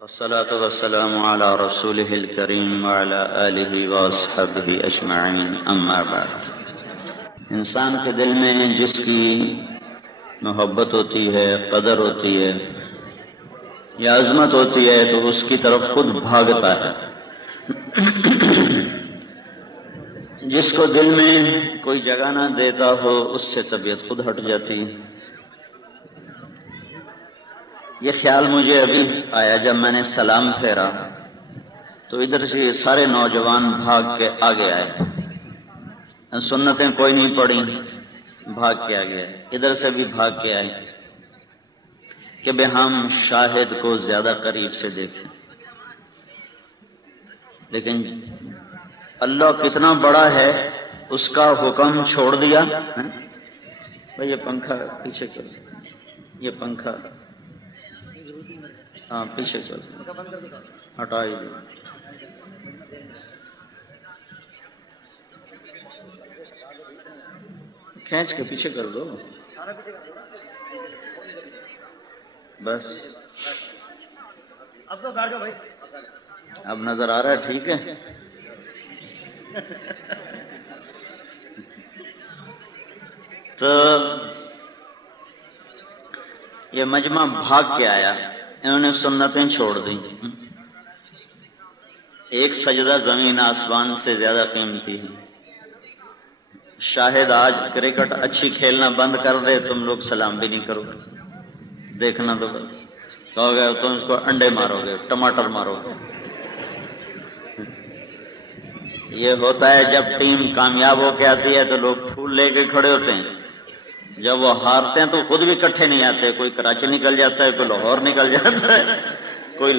والصلاة والسلام على رسوله الكريم وعلى آله وأصحابه أجمعين أما بعد۔ انسان کے دل میں جس کی محبت ہوتی ہے، قدر ہوتی ہے یا عظمت ہوتی ہے تو اس کی طرف خود بھاگتا ہے۔ جس کو دل میں کوئی جگہ نہ دیتا ہو اس سے طبیعت خود ہٹ جاتی ہے۔ یہ خیال مجھے ابھی آیا جب میں نے سلام پھیرا تو ادھر سے یہ سارے نوجوان بھاگ کے آگے آئے، سنتیں کوئی نہیں پڑی، بھاگ کے آگے آئے، ادھر سے بھی بھاگ کے آئے کہ بے ہم شاہد کو زیادہ قریب سے دیکھیں۔ لیکن اللہ کتنا بڑا ہے، اس کا حکم چھوڑ دیا۔ بھائی یہ پنکھا پیچھے چلو، یہ پنکھا ہاں پیچھے چلو، ہٹا ہی دو۔ کھینچ کے پیچھے کر دو بس۔ اب نظر آ رہا ہے؟ ٹھیک ہے۔ تو یہ مجمع بھاگ کے آیا، انہوں نے سنتیں چھوڑ دی۔ ایک سجدہ زمین آسمان سے زیادہ قیمتی ہے۔ شاہد آج کرکٹ اچھی کھیلنا بند کر دے، تم لوگ سلام بھی نہیں کرو گے، دیکھنا تو بس کہو گے تم اس کو انڈے مارو گے، ٹماٹر مارو گے۔ یہ ہوتا ہے جب ٹیم کامیاب ہو کے آتی ہے تو لوگ پھول لے کے کھڑے ہوتے ہیں، جب وہ ہارتے ہیں تو خود بھی اکٹھے نہیں آتے، کوئی کراچی نکل جاتا ہے، کوئی لاہور نکل جاتا ہے، کوئی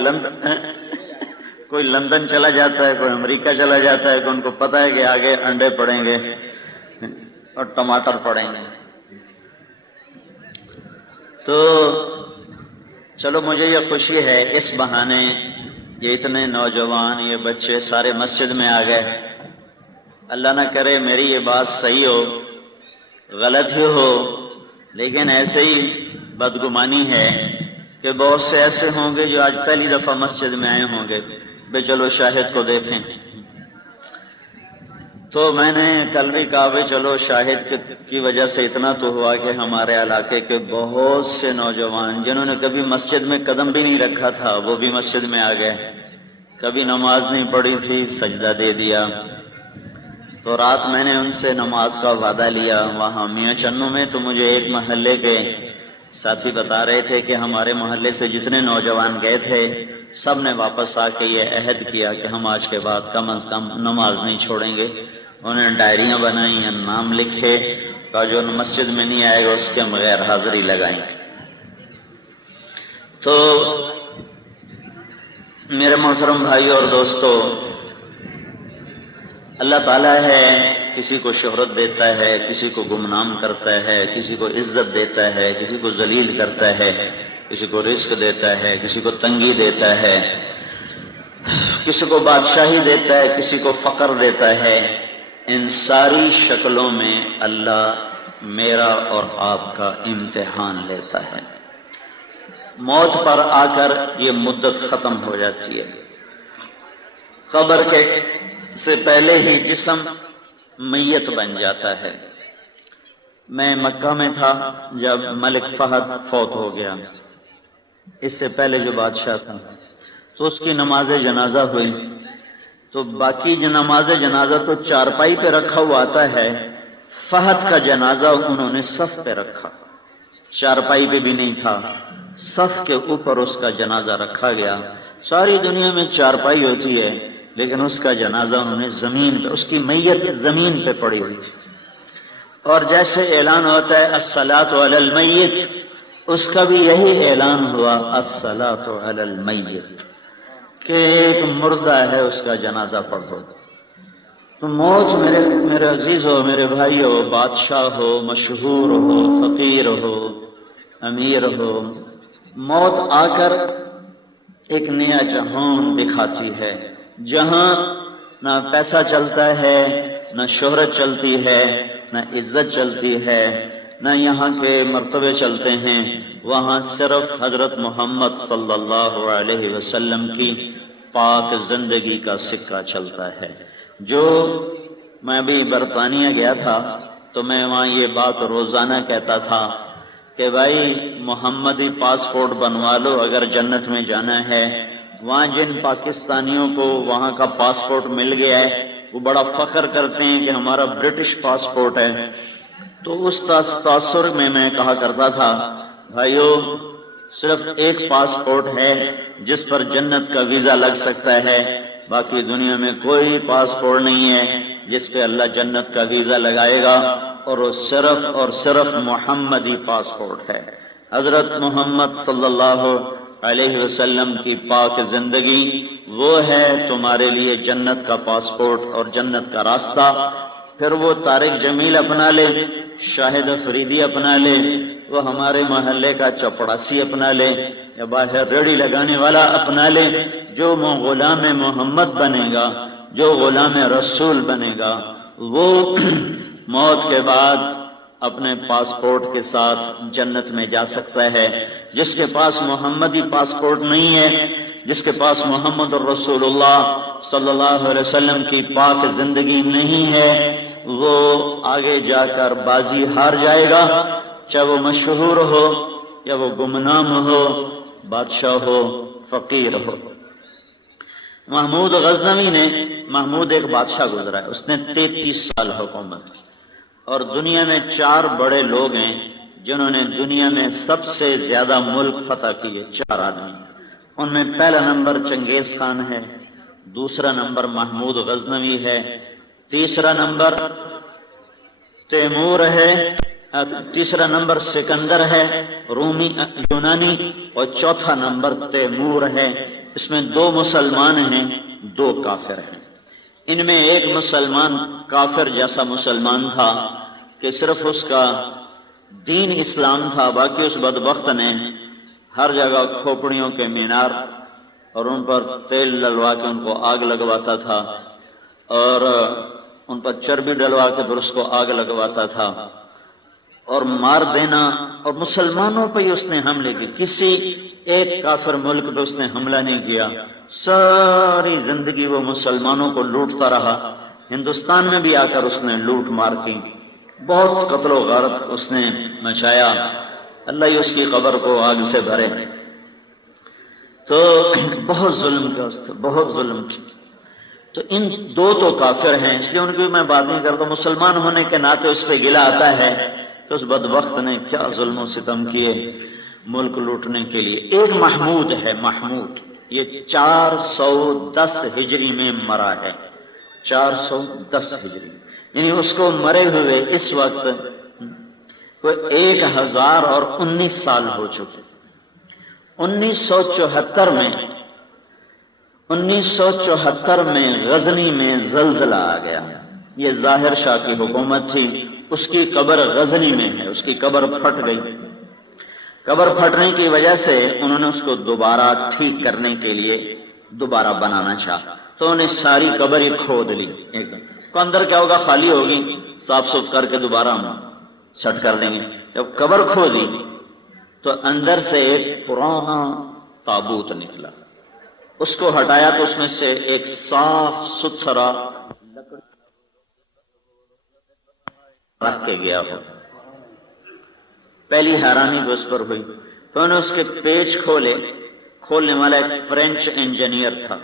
لندن چلا جاتا ہے، کوئی امریکہ چلا جاتا ہے، کہ ان کو پتہ ہے کہ آگے انڈے پڑیں گے اور ٹماٹر پڑیں گے۔ تو چلو مجھے یہ خوشی ہے اس بہانے یہ اتنے نوجوان، یہ بچے سارے مسجد میں آ گئے۔ اللہ نہ کرے میری یہ بات صحیح ہو، غلط ہی ہو، لیکن ایسے ہی بدگمانی ہے کہ بہت سے ایسے ہوں گے جو آج پہلی دفعہ مسجد میں آئے ہوں گے، بے چلو شاہد کو دیکھیں۔ تو میں نے کل بھی کہا بھائی چلو شاہد کی وجہ سے اتنا تو ہوا کہ ہمارے علاقے کے بہت سے نوجوان جنہوں نے کبھی مسجد میں قدم بھی نہیں رکھا تھا وہ بھی مسجد میں آ گئے، کبھی نماز نہیں پڑھی تھی سجدہ دے دیا۔ تو رات میں نے ان سے نماز کا وعدہ لیا وہاں میاں چنو میں۔ تو مجھے ایک محلے کے ساتھی بتا رہے تھے کہ ہمارے محلے سے جتنے نوجوان گئے تھے سب نے واپس آ کے یہ عہد کیا کہ ہم آج کے بعد کم از کم نماز نہیں چھوڑیں گے۔ انہوں نے ڈائریاں بنائی ہیں، نام لکھے، کا جو مسجد میں نہیں آئے گا اس کے بغیر حاضری لگائیں۔ تو میرے محترم بھائی اور دوستو، اللہ تعالیٰ ہے کسی کو شہرت دیتا ہے، کسی کو گمنام کرتا ہے، کسی کو عزت دیتا ہے، کسی کو ذلیل کرتا ہے، کسی کو رزق دیتا ہے، کسی کو تنگی دیتا ہے، کسی کو بادشاہی دیتا ہے، کسی کو فقر دیتا ہے۔ ان ساری شکلوں میں اللہ میرا اور آپ کا امتحان لیتا ہے۔ موت پر آ کر یہ مدت ختم ہو جاتی ہے۔ قبر کے سے پہلے ہی جسم میت بن جاتا ہے۔ میں مکہ میں تھا جب ملک فہد فوت ہو گیا، اس سے پہلے جو بادشاہ تھا، تو اس کی نماز جنازہ ہوئی۔ تو باقی نماز جنازہ تو چارپائی پہ رکھا ہوا آتا ہے، فہد کا جنازہ انہوں نے صف پہ رکھا، چارپائی پہ بھی نہیں تھا، صف کے اوپر اس کا جنازہ رکھا گیا۔ ساری دنیا میں چارپائی ہوتی ہے لیکن اس کا جنازہ انہوں نے زمین پہ، اس کی میت زمین پہ پڑی ہوئی تھی۔ اور جیسے اعلان ہوتا ہے الصلاۃ علی المیت، اس کا بھی یہی اعلان ہوا الصلاۃ علی المیت، کہ ایک مردہ ہے اس کا جنازہ پڑھو۔ تو موت میرے عزیز ہو، میرے بھائی ہو، بادشاہ ہو، مشہور ہو، فقیر ہو، امیر ہو، موت آ کر ایک نیا جہان دکھاتی ہے، جہاں نہ پیسہ چلتا ہے، نہ شہرت چلتی ہے، نہ عزت چلتی ہے، نہ یہاں کے مرتبے چلتے ہیں، وہاں صرف حضرت محمد صلی اللہ علیہ وسلم کی پاک زندگی کا سکہ چلتا ہے۔ جو میں ابھی برطانیہ گیا تھا تو میں وہاں یہ بات روزانہ کہتا تھا کہ بھائی محمدی پاسپورٹ بنوا لو اگر جنت میں جانا ہے۔ وہاں جن پاکستانیوں کو وہاں کا پاسپورٹ مل گیا ہے وہ بڑا فخر کرتے ہیں کہ ہمارا برٹش پاسپورٹ ہے۔ تو اس تاثر میں کہا کرتا تھا بھائیو صرف ایک پاسپورٹ ہے جس پر جنت کا ویزا لگ سکتا ہے، باقی دنیا میں کوئی پاسپورٹ نہیں ہے جس پہ اللہ جنت کا ویزا لگائے گا، اور وہ صرف اور صرف محمدی پاسپورٹ ہے۔ حضرت محمد صلی اللہ علیہ وسلم کی پاک زندگی وہ ہے تمہارے لیے جنت کا پاسپورٹ اور جنت کا راستہ۔ پھر وہ طارق جمیل اپنا لے، شاہد افریدی اپنا لے، وہ ہمارے محلے کا چپڑاسی اپنا لے، یا باہر ریڑھی لگانے والا اپنا لے، جو غلام محمد بنے گا، جو غلام رسول بنے گا، وہ موت کے بعد اپنے پاسپورٹ کے ساتھ جنت میں جا سکتا ہے۔ جس کے پاس محمدی پاسپورٹ نہیں ہے، جس کے پاس محمد الرسول اللہ صلی اللہ علیہ وسلم کی پاک زندگی نہیں ہے، وہ آگے جا کر بازی ہار جائے گا، چاہے وہ مشہور ہو یا وہ گمنام ہو، بادشاہ ہو، فقیر ہو۔ محمود غزنوی نے، محمود ایک بادشاہ گزرا ہے، اس نے 33 سال حکومت کی، اور دنیا میں 4 بڑے لوگ ہیں جنہوں نے دنیا میں سب سے زیادہ ملک فتح کیے، 4 آدمی۔ ان میں پہلا نمبر چنگیز خان ہے، دوسرا نمبر محمود غزنوی ہے، تیسرا نمبر تیمور ہے، تیسرا نمبر سکندر ہے رومی یونانی، اور چوتھا نمبر تیمور ہے۔ اس میں 2 مسلمان ہیں، 2 کافر ہیں۔ ان میں ایک مسلمان کافر جیسا مسلمان تھا کہ صرف اس کا دین اسلام تھا، باقی اس بدبخت نے ہر جگہ کھوپڑیوں کے مینار اور ان پر تیل ڈلوا کے ان کو آگ لگواتا تھا، اور ان پر چربی ڈلوا کے پھر اس کو آگ لگواتا تھا، اور مار دینا، اور مسلمانوں پہ ہی اس نے حملے کی، کسی ایک کافر ملک پہ اس نے حملہ نہیں کیا۔ ساری زندگی وہ مسلمانوں کو لوٹتا رہا، ہندوستان میں بھی آ کر اس نے لوٹ مار کی، بہت قتل و غارت اس نے مچایا، اللہ ہی اس کی قبر کو آگ سے بھرے۔ تو بہت ظلم کیا اس نے، بہت ظلم کی۔ تو ان 2 تو کافر ہیں، اس لیے ان کی میں بات نہیں کرتا، مسلمان ہونے کے ناطے اس پہ گلہ آتا ہے کہ اس بدبخت نے کیا ظلم و ستم کیے ملک لوٹنے کے لیے۔ ایک محمود ہے، محمود، یہ 410 ہجری میں مرا ہے، 410 ہجری، یعنی اس کو مرے ہوئے اس وقت 1019 سال ہو چکے۔ 1974 میں غزنی میں زلزلہ آ گیا، یہ ظاہر شاہ کی حکومت تھی، اس کی قبر غزنی میں ہے، اس کی قبر پھٹ گئی۔ قبر پھٹنے کی وجہ سے انہوں نے اس کو دوبارہ ٹھیک کرنے کے لیے دوبارہ بنانا چاہا، تو انہوں نے ساری قبر ہی کھود لی، تو اندر کیا ہوگا، خالی ہوگی، صاف ستھرا کر کے دوبارہ ہم سیٹ کر دیں گے۔ جب قبر کھودی تو اندر سے ایک پرانا تابوت نکلا، اس کو ہٹایا تو اس میں سے ایک صاف ستھرا لکڑی رکھ کے گیا ہو۔ پہلی حیرانی تو اس پر ہوئی، تو انہوں نے اس کے پیچ کھولے، کھولنے والا ایک فرینچ انجینئر تھا،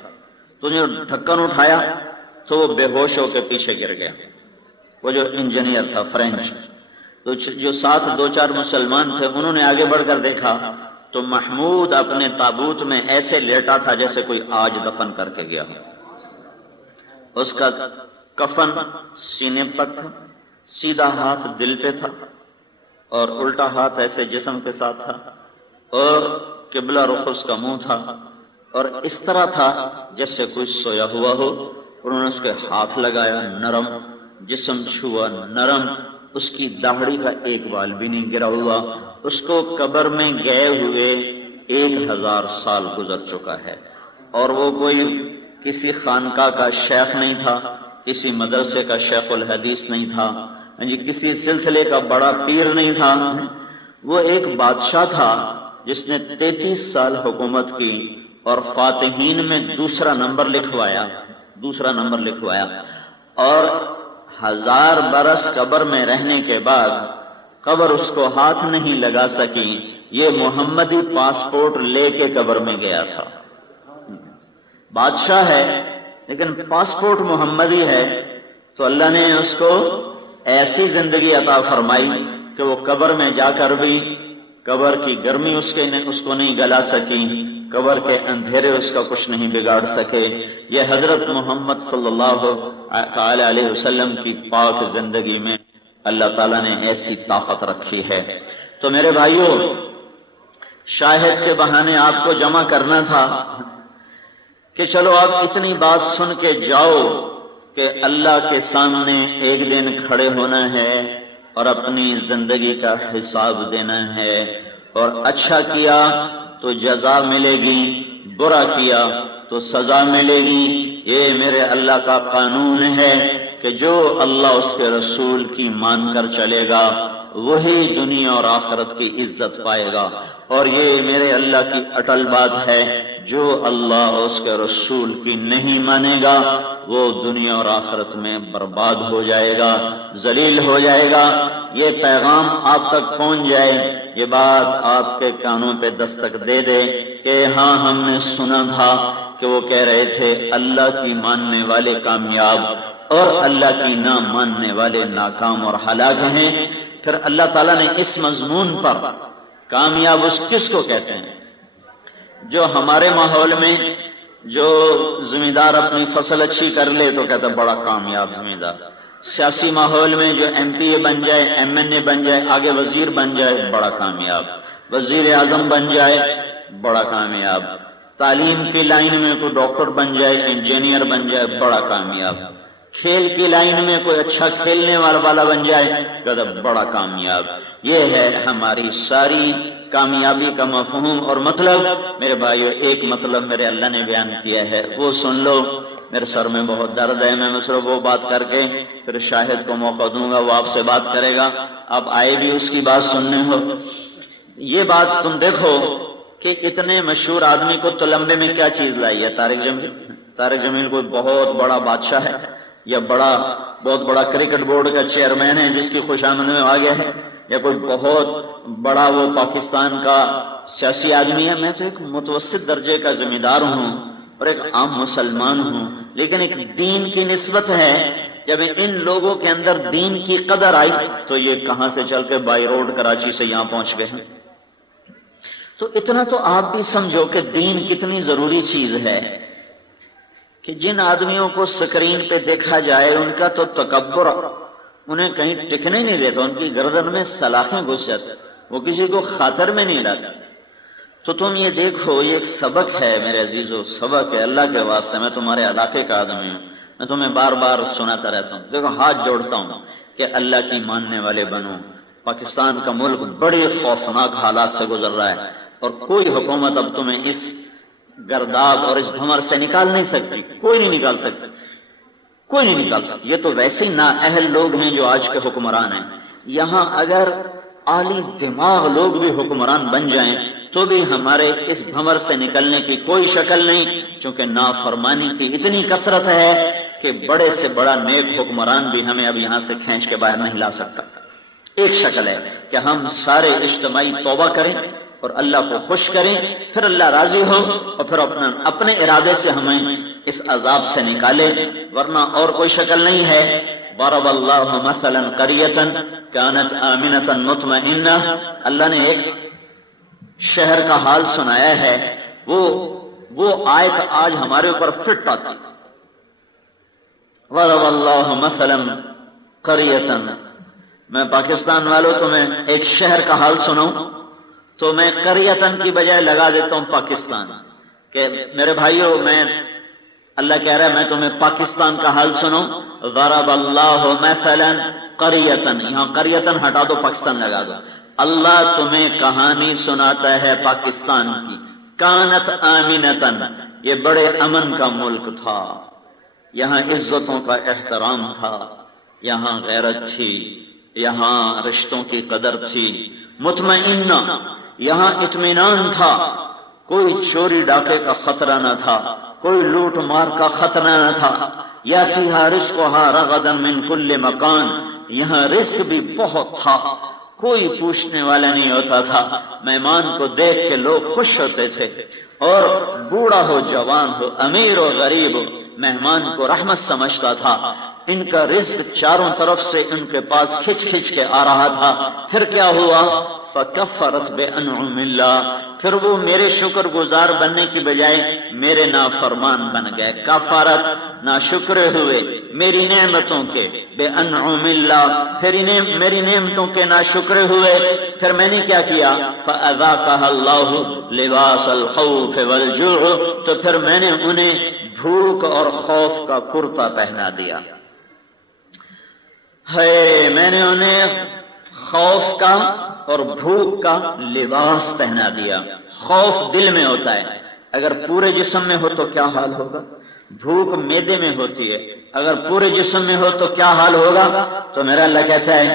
تو جو ڈھکن اٹھایا تو وہ بے ہوش ہو کے پیچھے گر گیا، وہ جو انجینئر تھا فرینچ۔ تو جو ساتھ 2-4 مسلمان تھے انہوں نے آگے بڑھ کر دیکھا تو محمود اپنے تابوت میں ایسے لیٹا تھا جیسے کوئی آج دفن کر کے گیا ہو۔ اس کا کفن سینے پر تھا، سیدھا ہاتھ دل پہ تھا، اور الٹا ہاتھ ایسے جسم کے ساتھ تھا، اور قبلہ رخ اس کا منہ تھا، اور اس طرح تھا جیسے کوئی سویا ہوا ہو۔ انہوں نے اس کے ہاتھ لگایا، نرم، جسم چھوا نرم، اس کی داڑھی کا ایک بال بھی نہیں گرا ہوا۔ اس کو قبر میں گئے ہوئے 1000 سال گزر چکا ہے، اور وہ کوئی کسی خانقاہ کا شیخ نہیں تھا، کسی مدرسے کا شیخ الحدیث نہیں تھا، کسی سلسلے کا بڑا پیر نہیں تھا، وہ ایک بادشاہ تھا جس نے 33 سال حکومت کی اور فاتحین میں دوسرا نمبر لکھوایا اور 1000 برس قبر میں رہنے کے بعد قبر اس کو ہاتھ نہیں لگا سکی، یہ محمدی پاسپورٹ لے کے قبر میں گیا تھا۔ بادشاہ ہے لیکن پاسپورٹ محمدی ہے، تو اللہ نے اس کو ایسی زندگی عطا فرمائی کہ وہ قبر میں جا کر بھی قبر کی گرمی اس کو نہیں گلا سکی، قبر کے اندھیرے اس کا کچھ نہیں بگاڑ سکے۔ یہ حضرت محمد صلی اللہ تعالی علیہ وسلم کی پاک زندگی میں اللہ تعالیٰ نے ایسی طاقت رکھی ہے۔ تو میرے بھائیوں، شاہد کے بہانے آپ کو جمع کرنا تھا کہ چلو آپ اتنی بات سن کے جاؤ کہ اللہ کے سامنے ایک دن کھڑے ہونا ہے اور اپنی زندگی کا حساب دینا ہے، اور اچھا کیا تو جزا ملے گی، برا کیا تو سزا ملے گی۔ یہ میرے اللہ کا قانون ہے کہ جو اللہ اس کے رسول کی مان کر چلے گا وہی دنیا اور آخرت کی عزت پائے گا، اور یہ میرے اللہ کی اٹل بات ہے، جو اللہ اور اس کے رسول کی نہیں مانے گا وہ دنیا اور آخرت میں برباد ہو جائے گا، ذلیل ہو جائے گا۔ یہ پیغام آپ تک پہنچ جائے، یہ بات آپ کے کانوں پہ دستک دے دے کہ ہاں ہم نے سنا تھا کہ وہ کہہ رہے تھے اللہ کی ماننے والے کامیاب اور اللہ کی نہ ماننے والے ناکام اور ہلاک ہیں۔ پھر اللہ تعالیٰ نے اس مضمون پر، کامیاب اس کس کو کہتے ہیں؟ جو ہمارے ماحول میں جو زمیندار اپنی فصل اچھی کر لے تو کہتا بڑا کامیاب زمیندار، سیاسی ماحول میں جو ایم پی اے بن جائے، ایم این اے بن جائے، آگے وزیر بن جائے، بڑا کامیاب، وزیر اعظم بن جائے، بڑا کامیاب، تعلیم کی لائن میں کوئی ڈاکٹر بن جائے، انجینئر بن جائے، بڑا کامیاب، کھیل کی لائن میں کوئی اچھا کھیلنے والا بن جائے تو بڑا کامیاب۔ یہ ہے ہماری ساری کامیابی کا مفہوم اور مطلب۔ میرے بھائیو، ایک مطلب میرے اللہ نے بیان کیا ہے، وہ سن لو۔ میرے سر میں بہت درد ہے، میں صرف وہ بات کر کے پھر شاہد کو موقع دوں گا، وہ آپ سے بات کرے گا، آپ آئے بھی اس کی بات سننے ہو۔ یہ بات تم دیکھو کہ اتنے مشہور آدمی کو تلمبے میں کیا چیز لائی ہے؟ طارق جمیل کوئی بہت بڑا بادشاہ ہے یا بہت بڑا کرکٹ بورڈ کا چیئرمین ہے جس کی خوشامد میں آ گیا ہے، یا کوئی بہت بڑا وہ پاکستان کا سیاسی آدمی ہے؟ میں تو ایک متوسط درجے کا زمیندار ہوں اور ایک عام مسلمان ہوں، لیکن ایک دین کی نسبت ہے۔ جب ان لوگوں کے اندر دین کی قدر آئی تو یہ کہاں سے چل کے بائی روڈ کراچی سے یہاں پہنچ گئے ہیں۔ تو اتنا تو آپ بھی سمجھو کہ دین کتنی ضروری چیز ہے کہ جن آدمیوں کو سکرین پہ دیکھا جائے ان کا تو تکبر انہیں کہیں ٹکنے نہیں دیتا، ان کی گردن میں سلاخیں گھس جاتی، وہ کسی کو خاطر میں نہیں لاتے۔ تو تم یہ دیکھو، یہ ایک سبق ہے میرے عزیزو، سبق ہے اللہ کے واسطے۔ میں تمہارے علاقے کا آدمی ہوں، میں تمہیں بار بار سناتا رہتا ہوں، دیکھو ہاتھ جوڑتا ہوں کہ اللہ کی ماننے والے بنو۔ پاکستان کا ملک بڑے خوفناک حالات سے گزر رہا ہے اور کوئی حکومت اب تمہیں اس گرداب اور اس بھمر سے نکال نہیں سکتی، کوئی نہیں نکال سکتی، کوئی نہیں نکال سکتی۔ یہ تو ویسے نااہل لوگ ہیں جو آج کے حکمران ہیں۔ یہاں اگر عالی دماغ لوگ بھی حکمران بن جائیں تو بھی ہمارے اس بھمر سے نکلنے کی کوئی شکل نہیں، چونکہ نافرمانی کی اتنی کثرت ہے کہ بڑے سے بڑا نیک حکمران بھی ہمیں اب یہاں سے کھینچ کے باہر نہیں لا سکتا۔ ایک شکل ہے کہ ہم سارے اجتماعی توبہ کریں اور اللہ کو خوش کریں، پھر اللہ راضی ہو اور پھر اپنے ارادے سے ہمیں اس عذاب سے نکالے، ورنہ اور کوئی شکل نہیں ہے۔ ضرب اللہ مثلا قریۃ کانت آمنۃ مطمئنہ، اللہ نے ایک شہر کا حال سنایا ہے، وہ آیت آج ہمارے اوپر فٹ آتی۔ ضرب اللہ مثلا قریۃ، میں پاکستان والوں تمہیں ایک شہر کا حال سناؤں تو میں قریتن کی بجائے لگا دیتا ہوں پاکستان، کہ میرے بھائیوں میں اللہ کہہ رہا ہے میں تمہیں پاکستان کا حال سنوں۔ ضرب اللہ مثلا قریتن، یہاں قریتن ہٹا دو، پاکستان لگا دو۔ اللہ تمہیں کہانی سناتا ہے پاکستان کی۔ کانت آمنتن، یہ بڑے امن کا ملک تھا، یہاں عزتوں کا احترام تھا، یہاں غیرت تھی، یہاں رشتوں کی قدر تھی، مطمئنہ، یہاں اطمینان تھا، کوئی چوری ڈاکے کا خطرہ نہ تھا، کوئی لوٹ مار کا خطرہ نہ تھا۔ یاتیہا رزقہا رغدا من کل مکان، یہاں رزق بھی بہت تھا، کوئی پوچھنے والا نہیں ہوتا تھا، مہمان کو دیکھ کے لوگ خوش ہوتے تھے، اور بوڑھا ہو جوان ہو امیر ہو غریب ہو مہمان کو رحمت سمجھتا تھا۔ ان کا رزق چاروں طرف سے ان کے پاس کھچ کھچ کے آ رہا تھا۔ پھر کیا ہوا؟ فکفرت بانعم اللہ، پھر وہ میرے شکر گزار بننے کی بجائے میرے نافرمان بن گئے۔ کفرت، ناشکر ہوئے میری نعمتوں کے، بانعم اللہ، پھر میری نعمتوں کے ناشکر ہوئے۔ پھر میں نے کیا کیا؟ فاذاقها اللہ لباس الخوف والجوع، تو پھر میں نے انہیں بھوک اور خوف کا کرتا پہنا دیا ہے، میں نے انہیں خوف کا اور بھوک کا لباس پہنا دیا۔ خوف دل میں ہوتا ہے، اگر پورے جسم میں ہو تو کیا حال ہوگا؟ بھوک معدے میں ہوتی ہے، اگر پورے جسم میں ہو تو کیا حال ہوگا؟ تو میرا اللہ کہتا ہے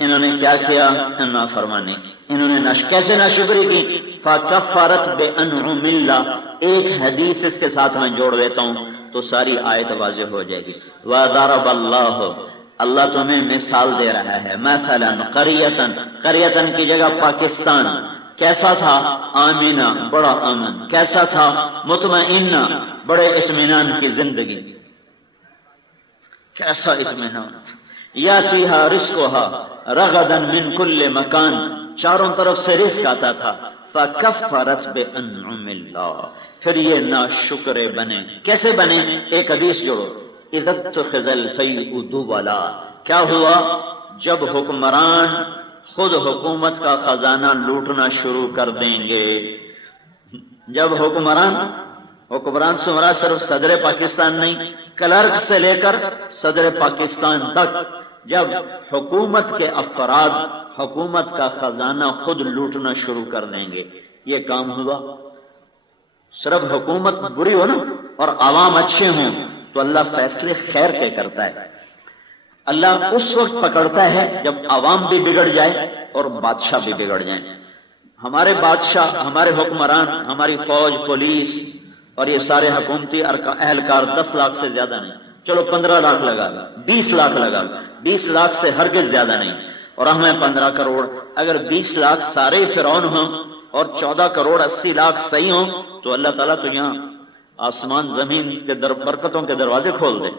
انہوں نے کیا کیا؟ نافرمانی، انہوں نے کیسے ناشکری کی؟ فکفرت بانعم اللہ۔ ایک حدیث اس کے ساتھ میں جوڑ دیتا ہوں تو ساری آیت واضح ہو جائے گی۔ وَضَرَبَ اللَّهُ، اللہ تمہیں مثال دے رہا ہے، مثلا قریتن کی جگہ پاکستان کیسا تھا؟ آمینہ، بڑا امن، کیسا تھا؟ مطمئنہ، بڑے اطمینان کی زندگی، کیسا اطمینان تھا۔ یاتیہا رزقہا رغدا من کل مکان، چاروں طرف سے رزق آتا تھا۔ فکفرت بانعم اللہ، پھر یہ ناشکر بنے۔ کیسے بنے؟ ایک حدیث جوڑو، اذا اتخذ الفیء دوبلا، کیا ہوا؟ جب حکمران خود حکومت کا خزانہ لوٹنا شروع کر دیں گے۔ جب حکمران سے مراد صرف صدر پاکستان نہیں، کلرک سے لے کر صدر پاکستان تک، جب حکومت کے افراد حکومت کا خزانہ خود لوٹنا شروع کر دیں گے، یہ کام ہوا۔ صرف حکومت بری ہو نا اور عوام اچھے ہوں تو اللہ فیصلے خیر کے کرتا ہے۔ اللہ اس وقت پکڑتا ہے جب عوام بھی بگڑ جائے اور بادشاہ بھی بگڑ جائیں۔ ہمارے بادشاہ، ہمارے حکمران، ہماری فوج، پولیس اور یہ سارے حکومتی اہلکار 10 لاکھ سے زیادہ نہیں، چلو 15 لاکھ لگا، 20 لاکھ لگا، 20 لاکھ سے ہرگز زیادہ نہیں، اور ہمیں 15 کروڑ۔ اگر 20 لاکھ سارے فرعون ہوں اور 14 کروڑ 80 لاکھ صحیح ہوں تو اللہ تعالیٰ تو یہاں آسمان زمین کے برکتوں کے دروازے کھول دے۔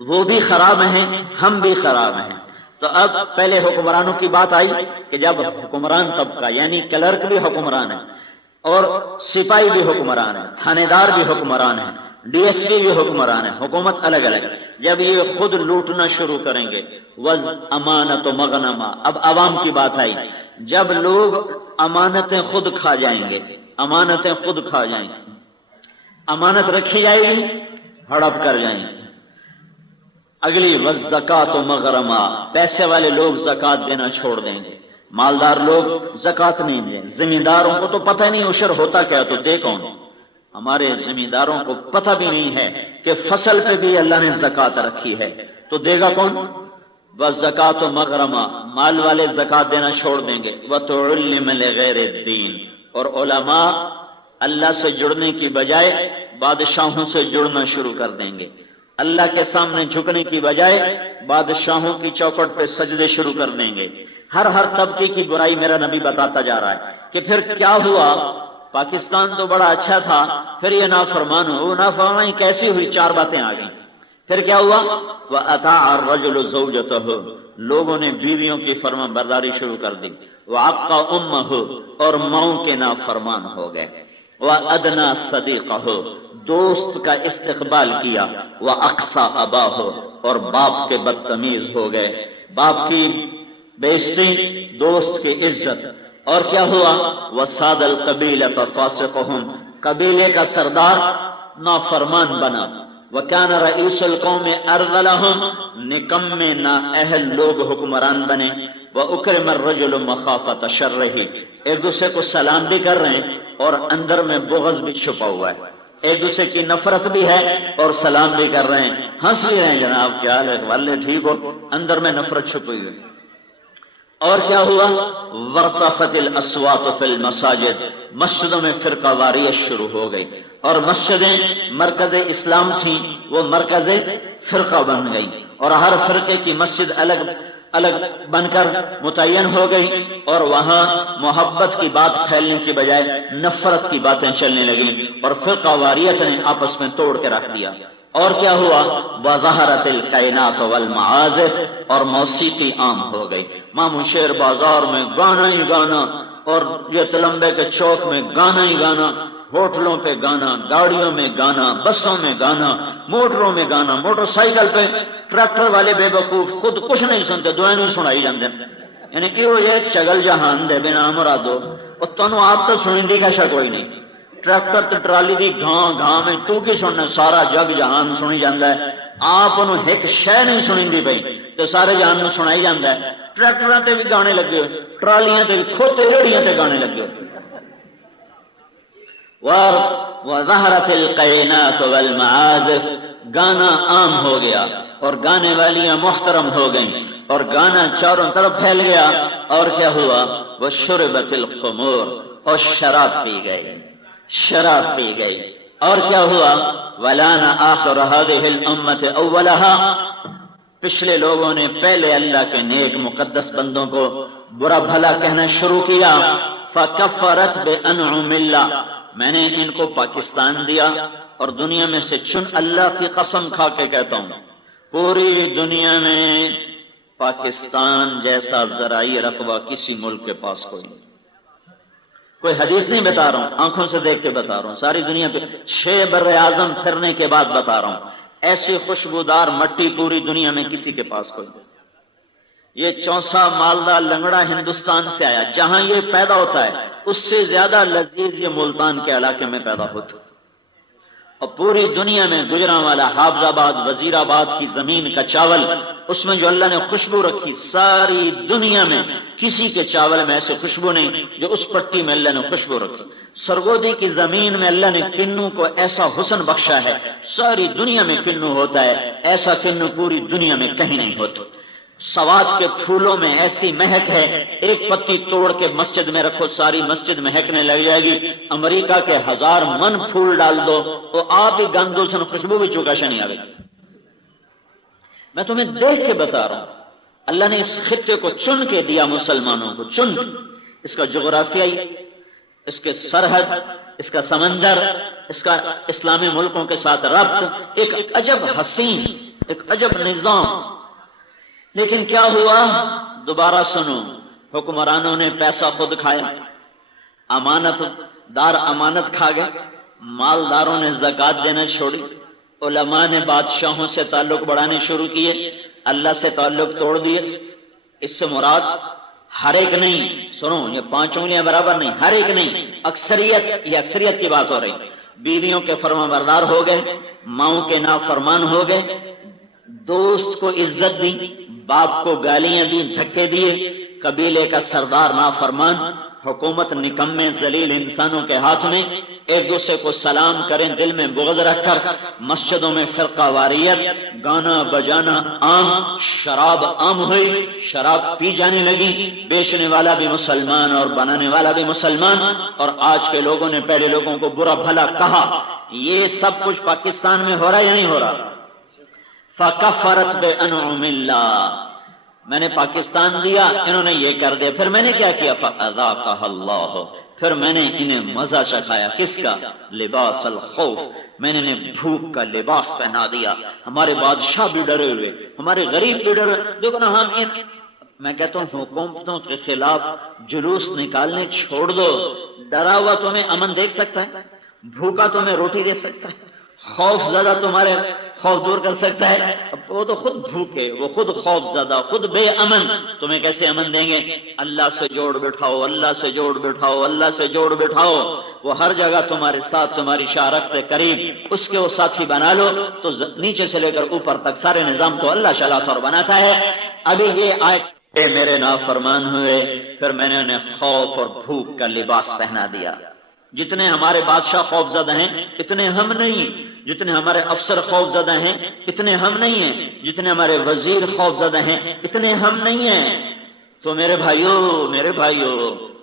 وہ بھی خراب ہیں، ہم بھی خراب ہیں۔ تو اب پہلے حکمرانوں کی بات آئی کہ جب حکمران طبقہ یعنی کلرک بھی حکمران ہے اور سپاہی بھی حکمران ہے، تھانے دار بھی حکمران ہے، ڈی ایس پی بھی حکمران ہے، حکومت الگ الگ، جب یہ خود لوٹنا شروع کریں گے، وز امانت و مغنمہ۔ اب عوام کی بات آئی، جب لوگ امانتیں خود کھا جائیں گے، امانتیں خود کھا جائیں گے، امانت رکھی جائے گی، ہڑپ کر جائیں گے۔ اگلی والزکات و مغرمہ، پیسے والے لوگ زکات دینا چھوڑ دیں گے، مالدار لوگ زکات نہیں دیں۔ زمینداروں کو تو پتہ نہیں عشر ہوتا کیا، تو دے کون؟ ہمارے زمینداروں کو پتہ بھی نہیں ہے کہ فصل پہ بھی اللہ نے زکات رکھی ہے، تو دے گا کون؟ والزکات و مغرمہ، مال والے زکات دینا چھوڑ دیں گے۔ وتعلم لغیر الدین، اور علماء اللہ سے جڑنے کی بجائے بادشاہوں سے جڑنا شروع کر دیں گے، اللہ کے سامنے جھکنے کی بجائے بادشاہوں کی چوکھٹ پہ سجدے شروع کر دیں گے۔ ہر طبقے کی برائی میرا نبی بتاتا جا رہا ہے کہ پھر کیا ہوا؟ پاکستان تو بڑا اچھا تھا، پھر یہ نافرمان ہو، وہ نافرمانی کیسی ہوئی؟ 4 باتیں آ گئیں۔ پھر کیا ہوا؟ وَأَطَاعَ الرَّجُلُ زَوْجَتَهُ، لوگوں نے بیویوں کی فرما برداری شروع کر دی۔ وَعَقَّ أُمَّهُ، اور ماؤں کے نافرمان ہو گئے۔ وَأَدْنَى صَدِيقَهُ، دوست کا استقبال کیا۔ وَأَقْصَى أَبَاهُ، اور باپ کے بدتمیز ہو گئے، باپ کی بےعزتی، دوست کی عزت۔ اور کیا ہوا؟ وَسَادَ الْقَبِيلَةَ فَاسِقُهُمْ، قبیلے کا سردار نافرمان بنا۔ وَكَانَ رَئِيسُ الْقَوْمِ أَرْذَلَهُمْ، نکمے نااہل لوگ حکمران بنے۔ وَأُكْرِمَ الرَّجُلُ مَخَافَةَ شَرِّهِ، ایک دوسرے کو سلام بھی کر رہے ہیں اور اندر میں بغض بھی چھپا ہوا ہے، ایک دوسرے کی نفرت بھی ہے اور سلام بھی کر رہے ہیں، ہنس بھی رہے ہیں، جناب کیا حال ہے، والے ٹھیک ہو، اندر میں نفرت چھپی ہوئی۔ اور کیا ہوا؟ ورتفت الاصوات فی المساجد، مسجدوں میں فرقہ واریت شروع ہو گئی، اور مسجدیں مرکز اسلام تھیں وہ مرکز فرقہ بن گئی، اور ہر فرقے کی مسجد الگ الگ بن کر متعین ہو گئی، اور وہاں محبت کی بات پھیلنے کی بجائے نفرت کی باتیں چلنے لگیں، اور فرقہ واریت نے آپس میں توڑ کے رکھ دیا۔ اور کیا ہوا؟ وظہرت الکائنات والمعازف، اور موسیقی عام ہو گئی، مامو شیر بازار میں گانا ہی گانا، اور یہ تلمبے کے چوک میں گانا ہی گانا، ہوٹلوں پہ گانا، گاڑیوں میں گانا، بسوں میں گانا، موٹروں میں گانا، موٹر سائیکل پہ ٹریکٹر والے بے وقوف خود کچھ نہیں سنتے، دعائیں نہیں سنائی جاندے، یعنی کہ وہ یہ چگل جہان دے بنا مرادو اور تنوں آپ تو سنیں دی کا کوئی نہیں، ٹریکٹر تے ٹرالی دی گھاں گھاں میں تو کی سننا، سارا جگ جہان سنی جاندا ہے، آپ انہوں ایک شے نہیں سنیں دی بھائی تو سارے جہان میں سنائی جاندا ہے، ٹریکٹراں تے بھی گانے لگے ہوئے، ٹرالیاں تے بھی کھوتے ریڑیاں تے گانے لگے ہوئے۔ وظہرت القینات والمعازف، گانا عام ہو گیا اور گانے والیاں محترم ہو گئیں، اور گانا چاروں طرف پھیل گیا، اور کیا ہوا؟ وشربت الخمور، اور شراب پی گئی، شراب پی گئی، اور کیا ہوا؟ ولان آخر هذه الامة اولها، پچھلے لوگوں نے پہلے اللہ کے نیک مقدس بندوں کو برا بھلا کہنا شروع کیا، فکفرت بانعم اللہ، میں نے ان کو پاکستان دیا اور دنیا میں سے چن، اللہ کی قسم کھا کے کہتا ہوں پوری دنیا میں پاکستان جیسا زرعی رقبہ کسی ملک کے پاس کوئی نہیں، کوئی حدیث نہیں بتا رہا ہوں، آنکھوں سے دیکھ کے بتا رہا ہوں، ساری دنیا پہ 6 بر اعظم پھرنے کے بعد بتا رہا ہوں، ایسی خوشبودار مٹی پوری دنیا میں کسی کے پاس کوئی نہیں۔ یہ چونسا مالدہ لنگڑا ہندوستان سے آیا، جہاں یہ پیدا ہوتا ہے اس سے زیادہ لذیذ یہ ملتان کے علاقے میں پیدا ہوتا ہے، اور پوری دنیا میں گجرانوالا، حافظ آباد، وزیر آباد کی زمین کا چاول، اس میں جو اللہ نے خوشبو رکھی، ساری دنیا میں کسی کے چاول میں ایسے خوشبو نہیں جو اس پٹی میں اللہ نے خوشبو رکھی۔ سرگودی کی زمین میں اللہ نے کنو کو ایسا حسن بخشا ہے، ساری دنیا میں کنو ہوتا ہے، ایسا کنو پوری دنیا میں کہیں نہیں ہوتا۔ سوات کے پھولوں میں ایسی مہک ہے، ایک پتی توڑ کے مسجد میں رکھو ساری مسجد مہکنے لگ جائے گی، امریکہ کے 1000 من پھول ڈال دو تو آپ ہی گندو سن خوشبو بھی چوکاشا نہیں آئے گی۔ میں تمہیں دیکھ کے بتا رہا ہوں، اللہ نے اس خطے کو چن کے دیا مسلمانوں کو، چن، اس کا جغرافیائی، اس کے سرحد، اس کا سمندر، اس کا اسلامی ملکوں کے ساتھ ربط، ایک عجب حسین، ایک عجب نظام۔ لیکن کیا ہوا؟ دوبارہ سنو، حکمرانوں نے پیسہ خود کھایا، امانت دار امانت کھا گئے، مالداروں نے زکوٰۃ دینا چھوڑی، علماء نے بادشاہوں سے تعلق بڑھانے شروع کیے، اللہ سے تعلق توڑ دیے۔ اس سے مراد ہر ایک نہیں، سنو، یہ 5 انگلیاں برابر نہیں، ہر ایک نہیں، اکثریت، یہ اکثریت کی بات ہو رہی۔ بیویوں کے فرما بردار ہو گئے، ماؤں کے نافرمان ہو گئے، دوست کو عزت دی، باپ کو گالیاں دی، دھکے دیے، قبیلے کا سردار نافرمان، حکومت نکمے ذلیل انسانوں کے ہاتھ میں، ایک دوسرے کو سلام کریں دل میں بغض رکھ کر، مسجدوں میں فرقہ واریت، گانا بجانا عام، شراب عام ہوئی، شراب پی جانے لگی، بیچنے والا بھی مسلمان اور بنانے والا بھی مسلمان، اور آج کے لوگوں نے پہلے لوگوں کو برا بھلا کہا۔ یہ سب کچھ پاکستان میں ہو رہا ہے یا نہیں ہو رہا؟ فکفرت بانعم اللہ، میں نے پاکستان دیا، انہوں نے یہ کر دیا، پھر میں نے کیا کیا؟ فاذاقها اللہ، پھر میں نے انہیں مزہ چکھایا، کس کا؟ لباس الخوف، میں نے انہیں بھوک کا لباس پہنا دیا۔ ہمارے بادشاہ بھی ڈرے ہوئے، ہمارے غریب بھی ڈرے ہوئے، دیکھو نا، ہم میں کہتا ہوں حکومتوں کے خلاف جلوس نکالنے چھوڑ دو، ڈرا ہوا تمہیں امن دیکھ سکتا ہے، بھوکا تمہیں روٹی دے سکتا ہے، خوف زدہ تمہارے خوف دور کر سکتا ہے، وہ تو خود بھوکے، وہ خود خوف زدہ، خود بے امن، تمہیں کیسے امن دیں گے؟ اللہ سے جوڑ بٹھاؤ، اللہ سے جوڑ بٹھاؤ، اللہ سے جوڑ بٹھاؤ، وہ ہر جگہ تمہارے ساتھ، تمہاری شارک سے قریب، اس کے وہ ساتھی بنا لو تو نیچے سے لے کر اوپر تک سارے نظام تو اللہ چلاتا اور بناتا ہے۔ ابھی یہ آیت، اے میرے نافرمان ہوئے، پھر میں نے انہیں خوف اور بھوک کا لباس پہنا دیا۔ جتنے ہمارے بادشاہ خوف زدہ ہیں اتنے ہم نہیں، جتنے ہمارے افسر خوف زدہ ہیں اتنے ہم نہیں ہیں، جتنے ہمارے وزیر خوف زدہ ہیں اتنے ہم نہیں ہیں۔ تو میرے بھائیوں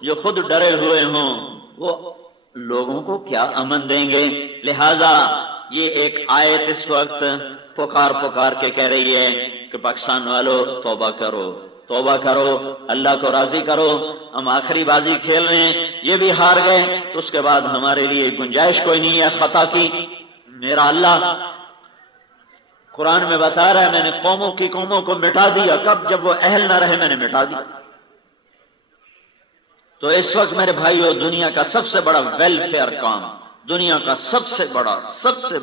جو خود ڈرے ہوئے ہوں وہ لوگوں کو کیا امن دیں گے؟ لہذا یہ ایک آیت اس وقت پکار کے کہہ رہی ہے کہ پاکستان والو توبہ کرو، اللہ کو راضی کرو، ہم آخری بازی کھیل رہے ہیں، یہ بھی ہار گئے تو اس کے بعد ہمارے لیے گنجائش کوئی نہیں ہے خطا کی۔ میرا اللہ قرآن میں بتا رہا ہے میں نے قوموں کو مٹا دیا، کب؟ جب وہ اہل نہ رہے میں نے مٹا دیا۔ تو اس وقت میرے بھائیو دنیا کا سب سے بڑا ویلفیئر کام، دنیا کا سب سے